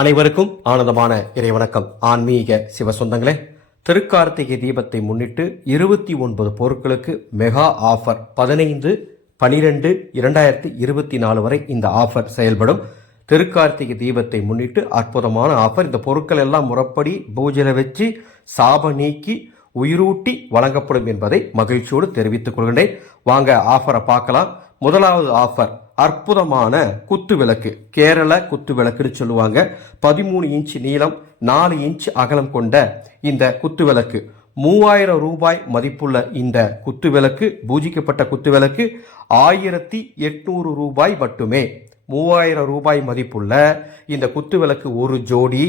அனைவருக்கும் ஆனந்தமான இறைவணக்கம். ஆன்மீக சிவ சொந்தங்களே, திருக்கார்த்திகை தீபத்தை முன்னிட்டு 29 பொருட்களுக்கு மெகா ஆஃபர் 15/12/2024 வரை இந்த ஆஃபர் செயல்படும். திருக்கார்த்திகை தீபத்தை முன்னிட்டு அற்புதமான ஆஃபர். இந்த பொருட்கள் எல்லாம் முறைப்படி பூஜையில் வச்சு சாப நீக்கி உயிரூட்டி வழங்கப்படும் என்பதை மகிழ்ச்சியோடு தெரிவித்துக் கொள்கின்றேன். வாங்க ஆஃபரை பார்க்கலாம். முதலாவது ஆஃபர் அற்புதமான குத்து விளக்கு, கேரள குத்து விளக்குன்னு சொல்லுவாங்க. 13 இன்ச் நீளம், 4 இன்ச் அகலம் கொண்ட இந்த குத்து விளக்கு 3000 ரூபாய் மதிப்புள்ள இந்த குத்து விளக்கு, பூஜிக்கப்பட்ட குத்து விளக்கு 1800 ரூபாய் மட்டுமே. 3000 ரூபாய் மதிப்புள்ள இந்த குத்து விளக்கு ஒரு ஜோடி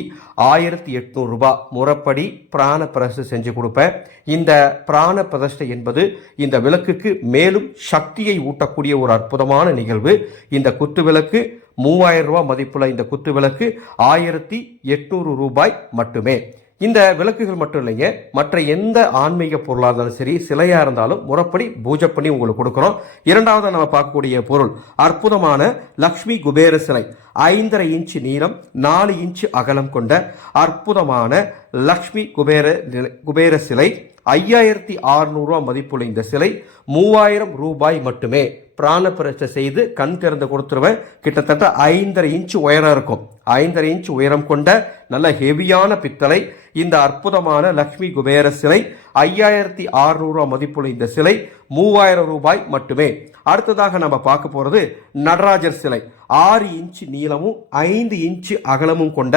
1800 ரூபாய். முறைப்படி பிராண பிரதிஷ்டை செஞ்சு கொடுப்பேன். இந்த பிராண பிரதிஷ்டை என்பது இந்த விளக்குக்கு மேலும் சக்தியை ஊட்டக்கூடிய ஒரு அற்புதமான நிகழ்வு. இந்த குத்து விளக்கு 3000 ரூபாய் மதிப்புள்ள இந்த குத்து விளக்கு 1800 ரூபாய் மட்டுமே. இந்த விளக்குகள் மட்டும் இல்லைங்க, மற்ற எந்த ஆன்மீக பொருளாக இருந்தாலும் சரி, சிலையா இருந்தாலும் முறைப்படி பூஜை பண்ணி உங்களுக்கு கொடுக்குறோம். இரண்டாவது நம்ம பார்க்கக்கூடிய பொருள் அற்புதமான லக்ஷ்மி குபேர சிலை, 5.5 இன்ச் நீளம், 4 இன்ச் அகலம் கொண்ட அற்புதமான லக்ஷ்மி குபேர சிலை 5600 ரூபாய் மதிப்புள்ள இந்த சிலை 3000 ரூபாய் மட்டுமே. பிராண பிரதிஷ்டை செய்து கண் திறந்து கொடுத்துருவேன். கிட்டத்தட்ட 5.5 இன்ச் உயரம் இருக்கும். 5.5 இன்ச் உயரம் கொண்ட நல்ல ஹெவியான பித்தளை இந்த அற்புதமான லக்ஷ்மி குபேர சிலை 5600 ரூபாய் மதிப்புள்ள இந்த சிலை 3000 ரூபாய் மட்டுமே. அடுத்ததாக நம்ம பார்க்க போறது நடராஜர் சிலை, 6 இன்ச் நீளமும் 5 இன்ச் அகலமும் கொண்ட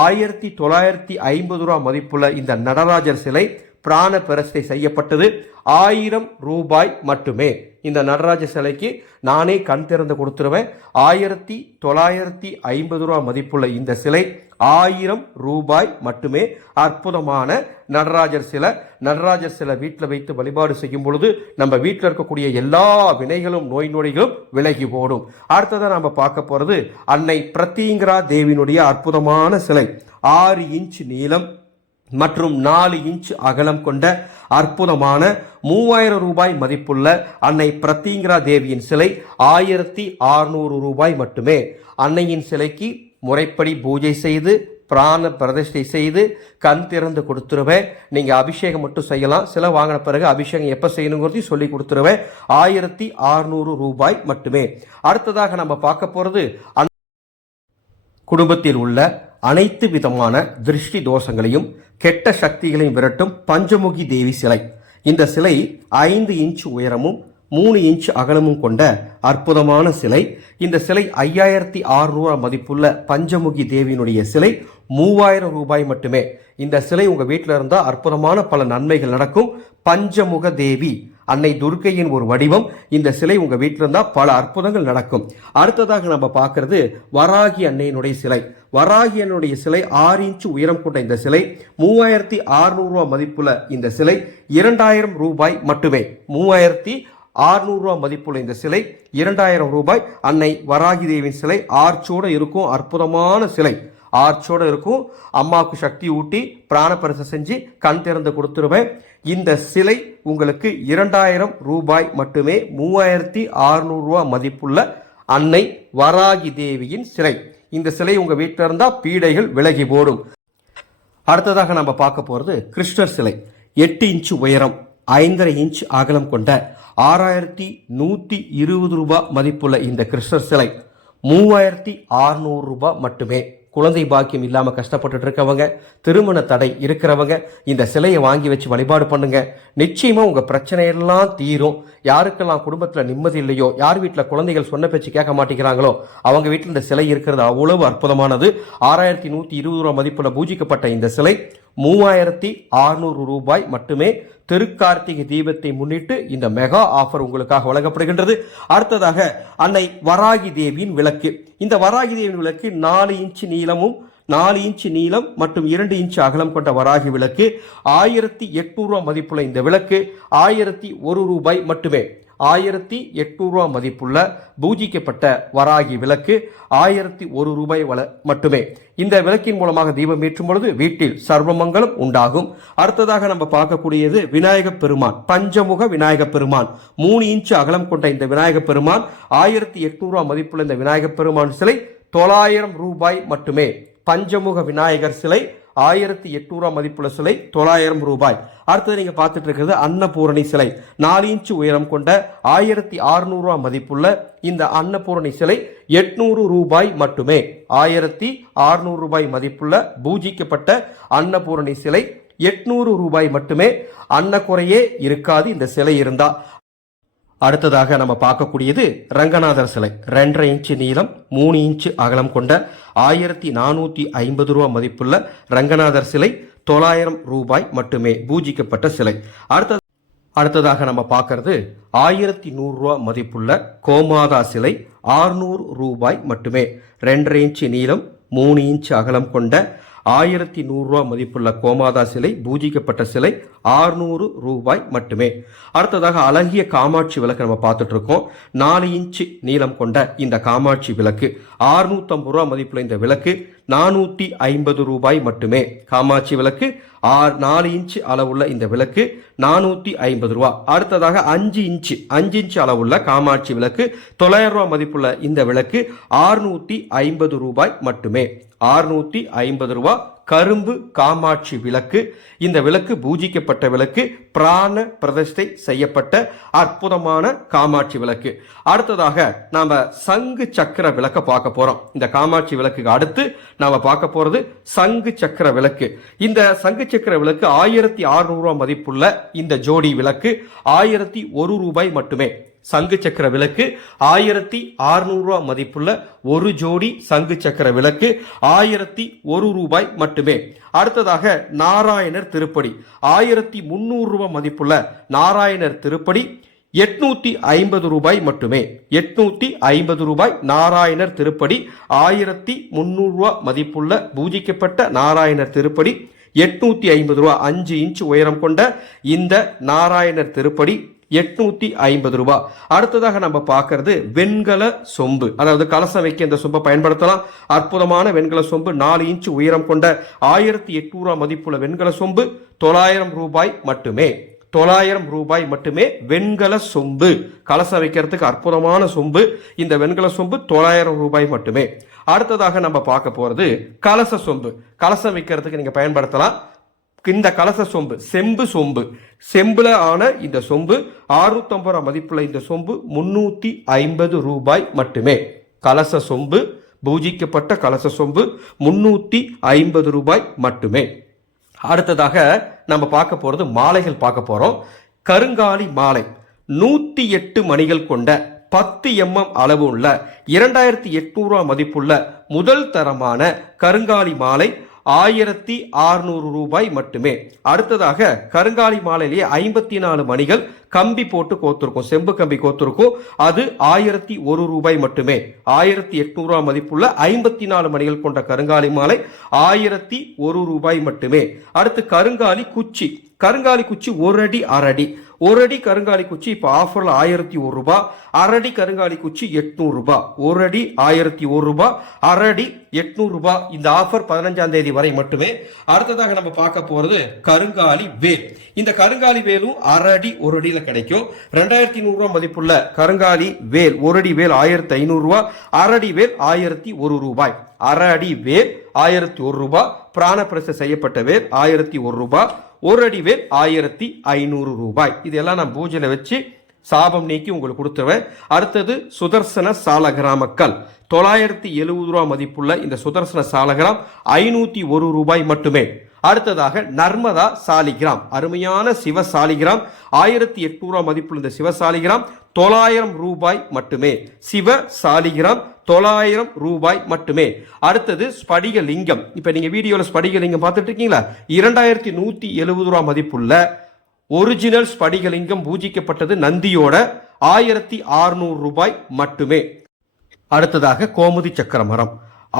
1950 ரூபாய் மதிப்புள்ள இந்த நடராஜர் சிலை பிராண பிரதிஷ்டை செய்யப்பட்டது 1000 ரூபாய் மட்டுமே. இந்த நடராஜ சிலைக்கு நானே கண் திறந்து கொடுத்துருவேன். 1950 ரூபாய் மதிப்புள்ள இந்த சிலை 1000 ரூபாய் மட்டுமே. அற்புதமான நடராஜர் சிலை. நடராஜர் சிலை வீட்டில் வைத்து வழிபாடு செய்யும் பொழுது நம்ம வீட்டில் இருக்கக்கூடிய எல்லா வினைகளும் நோய் நொடிகளும் விலகி போடும். அடுத்ததான் நம்ம பார்க்க போறது அன்னை பிரத்திங்கரா தேவியினுடைய அற்புதமான சிலை, 6 இன்ச் நீளம் மற்றும் 4 இன்ச் அகலம் கொண்ட அற்புதமான 3000 ரூபாய் மதிப்புள்ள அன்னை பிரத்திங்கரா தேவியின் சிலை 1600 ரூபாய் மட்டுமே. அன்னையின் சிலைக்கு முறைப்படி பூஜை செய்து பிராண பிரதிஷ்டை செய்து கண் திறந்து கொடுத்துருவேன். நீங்க அபிஷேகம் மட்டும் செய்யலாம். சிலை வாங்கின பிறகு அபிஷேகம் எப்ப செய்யணுங்கிறதையும் சொல்லி கொடுத்துருவேன். 1600 ரூபாய் மட்டுமே. அடுத்ததாக நம்ம பார்க்க போறது குடும்பத்தில் உள்ள அனைத்து விதமான திருஷ்டி தோஷங்களையும் கெட்ட சக்திகளையும் விரட்டும் பஞ்சமுகி தேவி சிலை. இந்த சிலை 5 இன்ச் உயரமும் 3 இன்ச் அகலமும் கொண்ட அற்புதமான சிலை. இந்த சிலை 5600 ரூபாய் மதிப்புள்ள பஞ்சமுகி தேவியினுடைய சிலை 3000 ரூபாய் மட்டுமே. இந்த சிலை உங்க வீட்டில் இருந்தால் அற்புதமான பல நன்மைகள் நடக்கும். பஞ்சமுக தேவி அன்னை துர்க்கையின் ஒரு வடிவம். இந்த சிலை உங்க வீட்டில் இருந்தால் பல அற்புதங்கள் நடக்கும். அடுத்ததாக நம்ம பார்க்கறது வராகி அன்னையினுடைய சிலை. வராகி அன்னையுடைய சிலை 6 இன்ச் உயரம் கொண்ட இந்த சிலை 3600 ரூபாய் மதிப்புள்ள இந்த சிலை 2000 ரூபாய் மட்டுமே. 3600 ரூபாய் மதிப்புள்ள இந்த சிலை 2000 ரூபாய். அன்னை வராகி தேவியின் சிலை ஆர்ச்சோட இருக்கும். அற்புதமான சிலை, ஆர்ச்சோட இருக்கும். அம்மாவுக்கு சக்தி ஊட்டி பிராண பிரதிஷ்டை செஞ்சு கண் திறந்து கொடுத்துருவேன். இந்த சிலை உங்களுக்கு 2000 ரூபாய் மட்டுமே. 3600 ரூபாய் மதிப்புள்ள அன்னை வராகி தேவியின் சிலை. இந்த சிலை உங்க வீட்டில் இருந்தா பீடைகள் விலகி போடும். அடுத்ததாக நம்ம பார்க்க போறது கிருஷ்ணர் சிலை, 8 இன்ச் உயரம், 5.5 இன்ச் அகலம் கொண்ட 6120 ரூபாய் மதிப்புள்ள இந்த கிருஷ்ணர் சிலை 3600 ரூபாய் மட்டுமே. குழந்தை பாக்கியம் இல்லாம கஷ்டப்பட்டு இருக்கவங்க, திருமண தடை இருக்கிறவங்க இந்த சிலையை வாங்கி வச்சு வழிபாடு பண்ணுங்க. நிச்சயமா உங்க பிரச்சனையெல்லாம் தீரும். யாருக்கெல்லாம் குடும்பத்துல நிம்மதி இல்லையோ, யார் வீட்டில் குழந்தைகள் சொன்ன பேச்சு கேட்க மாட்டேங்கிறாங்களோ அவங்க வீட்டில் இந்த சிலை இருக்கிறது அவ்வளவு அற்புதமானது. 6120 ரூபாய் மதிப்புள்ள பூஜிக்கப்பட்ட இந்த சிலை 3600 ரூபாய் மட்டுமே. திருக்கார்த்திகை தீபத்தை முன்னிட்டு இந்த மெகா ஆஃபர் உங்களுக்காக வழங்கப்படுகின்றது. அடுத்ததாக அன்னை வராகி தேவியின் விளக்கு. இந்த வராகி தேவியின் விளக்கு 4 இன்ச் நீளமும் 4 இன்ச் நீளம் மற்றும் 2 இன்ச் அகலம் கொண்ட வராகி விளக்கு 1800 ரூபாய் மதிப்புள்ள இந்த விளக்கு 1001 ரூபாய் மட்டுமே. 1800 ரூபாய் மதிப்புள்ள பூஜிக்கப்பட்ட வராகி விளக்கு 1001 ரூபாய் மட்டுமே. இந்த விளக்கின் மூலமாக தீபம் ஏற்றும் பொழுது வீட்டில் சர்வமங்கலம் உண்டாகும். அடுத்ததாக நம்ம பார்க்கக்கூடியது விநாயக பெருமான், பஞ்சமுக விநாயக பெருமான். 3 இன்ச் அகலம் கொண்ட இந்த விநாயக பெருமான் 1800 ரூபாய் மதிப்புள்ள இந்த விநாயக பெருமான் சிலை 900 ரூபாய் மட்டுமே. பஞ்சமுக விநாயகர் சிலை 1800 மதிப்புள்ள சிலை 900 ரூபாய். அடுத்தது நீங்க பார்த்துட்டு இருக்கிறது அன்னபூரணி சிலை 4 இன்ச் உயரம் கொண்ட 1600 மதிப்புள்ள இந்த அன்னபூரணி சிலை 800 ரூபாய் மட்டுமே. 1600 ரூபாய் மதிப்புள்ள பூஜிக்கப்பட்ட அன்னபூரணி சிலை 800 ரூபாய் மட்டுமே. அன்னக்குறையே இருக்காது இந்த சிலை இருந்தா. அடுத்ததாக நம்ம பார்க்கக்கூடியது ரங்கநாதர் சிலை 2.5 இன்ச் நீளம் 3 இன்ச் அகலம் கொண்ட 1450 ரூபாய் மதிப்புள்ள ரங்கநாதர் சிலை 900 ரூபாய் மட்டுமே பூஜிக்கப்பட்ட சிலை. அடுத்ததாக நம்ம பார்க்கறது 1100 ரூபாய் மதிப்புள்ள கோமாதா சிலை 600 ரூபாய் மட்டுமே. 2.5 இன்ச் நீளம் 3 இன்ச் அகலம் கொண்ட 1100 ரூபாய் மதிப்புள்ள கோமாதா சிலை பூஜிக்கப்பட்ட சிலை 600 ரூபாய் மட்டுமே. அடுத்ததாக அழகிய காமாட்சி விளக்கு நம்ம பார்த்துட்டு இருக்கோம். 4 இன்ச் நீளம் கொண்ட இந்த காமாட்சி விளக்கு 650 ரூபாய் மதிப்புள்ள இந்த விளக்கு 450 ரூபாய் மட்டுமே. காமாட்சி விளக்கு 4 இன்ச் அளவுள்ள இந்த விளக்கு 450 ரூபாய். அடுத்ததாக 5 இன்ச் அளவுள்ள காமாட்சி விளக்கு 900 ரூபாய் மதிப்புள்ள இந்த விளக்கு 650 ரூபாய் மட்டுமே. 650 ரூபாய் கரும்பு காமாட்சி விளக்கு. இந்த விளக்கு பூஜிக்கப்பட்ட விளக்கு, பிராண பிரதிஷ்டை செய்யப்பட்ட அற்புதமான காமாட்சி விளக்கு. அடுத்ததாக நாம சங்கு சக்கர விளக்க பார்க்க போறோம். இந்த காமாட்சி விளக்குக்கு அடுத்து நாம பார்க்க போறது சங்கு சக்கர விளக்கு. இந்த சங்கு சக்கர விளக்கு 1600 ரூபாய் மதிப்புள்ள இந்த ஜோடி விளக்கு 1001 ரூபாய் மட்டுமே. சங்கு சக்கர விளக்கு 1600 ரூபாய் மதிப்புள்ள ஒரு ஜோடி சங்கு சக்கர விளக்கு 1001 ரூபாய் மட்டுமே. அடுத்ததாக நாராயணர் திருப்படி 1300 ரூபாய் மதிப்புள்ள நாராயணர் திருப்படி 850 ரூபாய் மட்டுமே. 850 ரூபாய் நாராயணர் திருப்படி 1300 ரூபாய் மதிப்புள்ள பூஜிக்கப்பட்ட நாராயணர் திருப்படி 850 ரூபாய். 5 இன்ச் உயரம் கொண்ட இந்த நாராயணர் திருப்படி 850 ரூபாய். அடுத்ததாக நம்ம பார்க்கறது வெண்கல சொம்பு, அதாவது கலசம் வைக்க இந்த சொம்பை பயன்படுத்தலாம். அற்புதமான வெண்கல சொம்பு 4 இன்ச் உயரம் கொண்ட 1800 ரூபாய் மதிப்புள்ள வெண்கல சொம்பு 900 ரூபாய் மட்டுமே. 900 ரூபாய் மட்டுமே வெண்கல சொம்பு. கலசம் வைக்கிறதுக்கு அற்புதமான சொம்பு. இந்த வெண்கல சொம்பு 900 ரூபாய் மட்டுமே. அடுத்ததாக நம்ம பார்க்க போறது கலச சொம்பு. கலசம் வைக்கிறதுக்கு நீங்க பயன்படுத்தலாம். இந்த கலச சொம்பு செம்பு சொம்பு, செம்புல ஆன இந்த சொம்பு 650 ரூபாய் மதிப்புள்ள இந்த சொம்பு 350 ரூபாய் மட்டுமே. கலச சொம்பு, பூஜிக்கப்பட்ட கலச சொம்பு 350 ரூபாய் மட்டுமே. அடுத்ததாக நம்ம பார்க்க போறது மாலைகள் பார்க்க போறோம். கருங்காலி மாலை 108 மணிகள் கொண்ட 10 mm அளவு உள்ள 2800 ரூபாய் மதிப்புள்ள முதல் தரமான கருங்காலி மாலை 1600 ரூபாய் மட்டுமே. அடுத்ததாக கருங்காலி மாலையிலேயே 54 மணிகள் கம்பி போட்டு கோத்திருக்கும், செம்பு கம்பி கோத்திருக்கும். அது 1001 ரூபாய் மட்டுமே. 1800 ரூபாய் மதிப்புள்ள 54 மணிகள் கொண்ட கருங்காலி மாலை 1001 ரூபாய் மட்டுமே. அடுத்து கருங்காலி குச்சி. கருங்காலி குச்சி 1 அடி 1/2 அடி. 1 அடி கருங்காலி குச்சி இப்போ ஆஃபர்ல 1001 ரூபாய். 1/2 அடி கருங்காலி குச்சி 800 ரூபாய். 1 அடி 1001 ரூபாய், 1/2 அடி 800 ரூபாய். இந்த ஆஃபர் 15ஆம் தேதி வரை மட்டுமே. அடுத்ததாக நம்ம பார்க்க போறது கருங்காலி வேல். இந்த கருங்காலி வேலும் 1/2 அடி 1 அடியில கிடைக்கும். 2100 ரூபாய் மதிப்புள்ள கருங்காலி வேல் 1 அடி வேல் 1500 ரூபாய். 1/2 அடி வேல் 1001 ரூபாய். 1/2 அடி வேல் 1001 ரூபாய். பிராண பிரதிஷ்டை செய்யப்பட்ட வேல் 1001 ரூபாய். 1 அடி வேல் 1500 ரூபாய். இதெல்லாம் நான் பூஜையில வச்சு சாபம் நீக்கி உங்களுக்கு கொடுத்துருவேன். அடுத்தது சுதர்சன சாலகிராமக்கல் 970 ரூபாய் மதிப்புள்ள இந்த சுதர்சன சாலகிராம் 501 ரூபாய் மட்டுமே. அடுத்ததாக நர்மதா சாலிகிராம், அருமையான சிவ சாலிகிராம் 1800 ரூபாய் மதிப்புள்ள இந்த சிவ சாலிகிராம் 900 ரூபாய் மட்டுமே. சிவ சாலிகிராம் 900 ரூபாய் மட்டுமே. அடுத்தது ஸ்படிக லிங்கம். இப்ப நீங்க வீடியோல ஸ்படிக லிங்கம் பார்த்துட்டு இருக்கீங்களா? 2170 ரூபாய் மதிப்புள்ள ஒரிஜினல் ஸ்படிக லிங்கம் பூஜிக்கப்பட்டது நந்தியோட 1600 ரூபாய் மட்டுமே. அடுத்ததாக கோமுதி சக்கர மரம்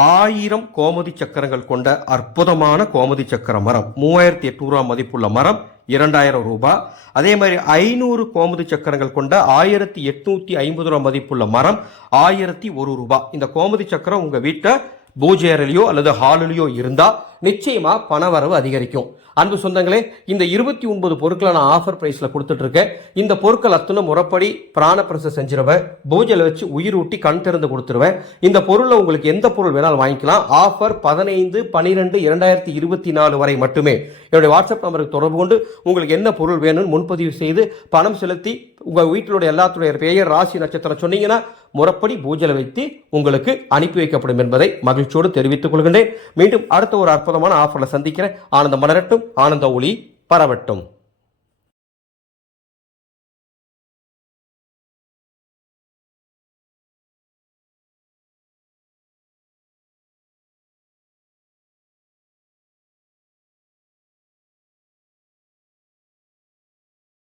1000 கோமுதி சக்கரங்கள் கொண்ட அற்புதமான கோமுதி சக்கர மரம் 3800 ரூபாய் மதிப்புள்ள மரம் 2000 ரூபாய். அதே மாதிரி 500 கோமுதி சக்கரங்கள் கொண்ட 1850 ரூபாய் மதிப்புள்ள மரம் 1001 ரூபாய். இந்த கோமுதி சக்கரம் உங்க வீட்டை பூஜை அறையிலையோ அல்லது ஹாலிலேயோ இருந்தா நிச்சயமா பணவரவு அதிகரிக்கும். அன்பு சொந்தங்களே, இந்த 29 பொருட்களை நான் ஆஃபர் பிரைஸ்ல கொடுத்துட்டு இருக்கேன். இந்த பொருட்கள் அத்தனை முறைப்படி பிராணப்பிரசை செஞ்சிருவேன், பூஜையில வச்சு உயிரூட்டி கண் திறந்து கொடுத்துருவேன். இந்த பொருளை உங்களுக்கு எந்த பொருள் வேணாலும் வாங்கிக்கலாம். ஆஃபர் 15/12/2024 வரை மட்டுமே. என்னுடைய வாட்ஸ்அப் நம்பருக்கு தொடர்பு கொண்டு உங்களுக்கு என்ன பொருள் வேணும்னு முன்பதிவு செய்து பணம் செலுத்தி உங்க வீட்டிலுடைய எல்லாத்துடைய பெயர், ராசி, நட்சத்திரம் சொன்னீங்கன்னா முறைப்படி பூஜையில வைத்து உங்களுக்கு அனுப்பி வைக்கப்படும் என்பதை மகிழ்ச்சியோடு தெரிவித்துக் கொள்கின்றேன். மீண்டும் அடுத்த ஒரு அற்புதமான ஆஃபர்ல சந்திக்கிறேன். ஆனந்தம் மலரட்டும், ஆனந்த ஒளி பரவட்டும்.